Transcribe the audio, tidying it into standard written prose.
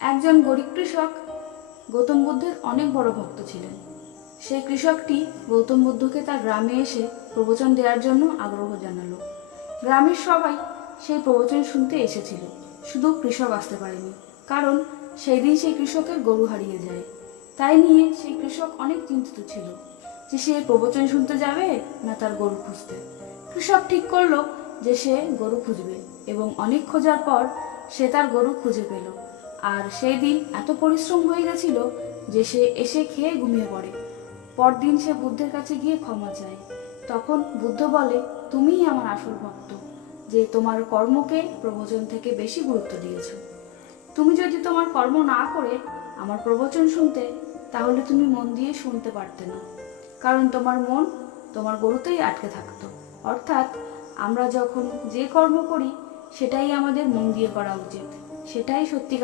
একজন গরিব কৃষক গৌতম বুদ্ধের অনেক বড় ভক্ত ছিলেন। সেই কৃষকটি গৌতম বুদ্ধকে তার গ্রামে এসে প্রবচন দেওয়ার জন্য আগ্রহ জানালো। গ্রামের সবাই সেই প্রবচন শুনতে এসেছিল, শুধু কৃষক আসতে পারেনি, কারণ সেই দিন সেই কৃষকের গরু হারিয়ে যায়। তাই নিয়ে সেই কৃষক অনেক চিন্তিত ছিল যে সে প্রবচন শুনতে যাবে না তার গরু খুঁজতে। কৃষক ঠিক করলো যে সে গরু খুঁজবে, এবং অনেক খোঁজার পর সে তার গরু খুঁজে পেল। আর সেই দিন এত পরিশ্রম হয়ে গেছিল যে সে এসে খেয়ে ঘুমিয়ে পড়ে। পরদিন সে বুদ্ধের কাছে গিয়ে ক্ষমা চায়। তখন বুদ্ধ বলে, তুমিই আমার আসল ভক্ত, যে তোমার কর্মকে প্রবচন থেকে বেশি গুরুত্ব দিয়েছ। তুমি যদি তোমার কর্ম না করে আমার প্রবচন শুনতে, তাহলে তুমি মন দিয়ে শুনতে পারতে না, কারণ তোমার মন তোমার গরুতেই আটকে থাকতো। অর্থাৎ আমরা যখন যে কর্ম করি সেটাই আমাদের মন দিয়ে করা উচিত, সেটাই সত্যিকার